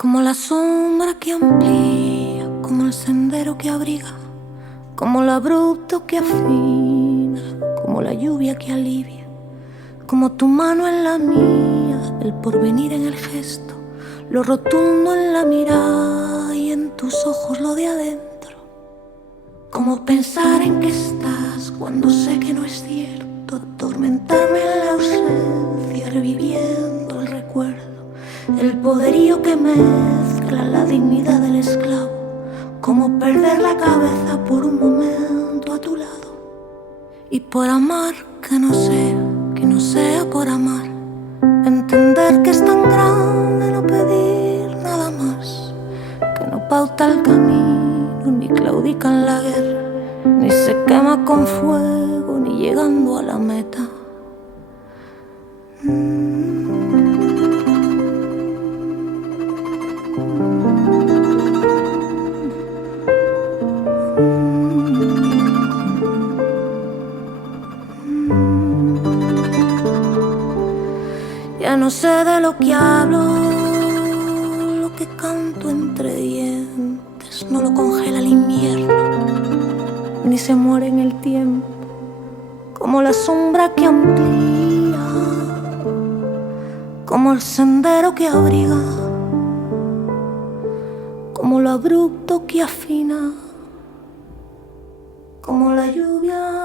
Como la sombra que amplía, como el sendero que abriga, como lo abrupto que afina, como la lluvia que alivia, como tu mano en la mía, el porvenir en el gesto, lo rotundo en la mirada y en tus ojos lo de adentro. Como pensar en que estás cuando sé que no es cierto, atormentarme en la ausencia, reviviendo el recuerdo, el poderío que mezcla la dignidad del esclavo, como perder la cabeza por un momento a tu lado. Y por amar que no sea por amar, entender que es tan grande no pedir nada más, que no pauta el camino, ni claudica en la guerra, ni se quema con fuego, ni llegando a la meta. Ya no sé de lo que hablo, lo que canto entre dientes no lo congela el invierno, ni se muere en el tiempo, como la sombra que amplía, como el sendero que abriga, como lo abrupto que afina, como la lluvia